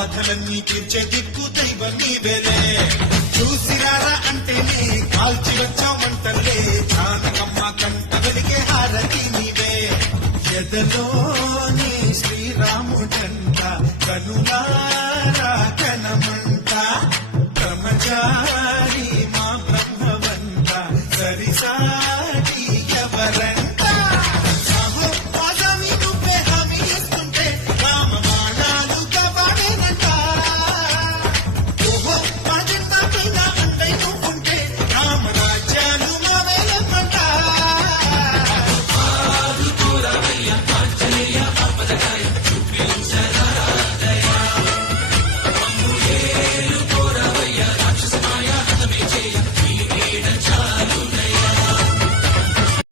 బాధలన్నీ తీర్చే దిక్కు దైవం నీవేలే. చూసిరారా అంటేనే కాల్చి వచ్చామంటలే, జానకమ్మ కంట వెలిగే హారతి నీవే. ఎదలోని శ్రీరాముడంట కనులారా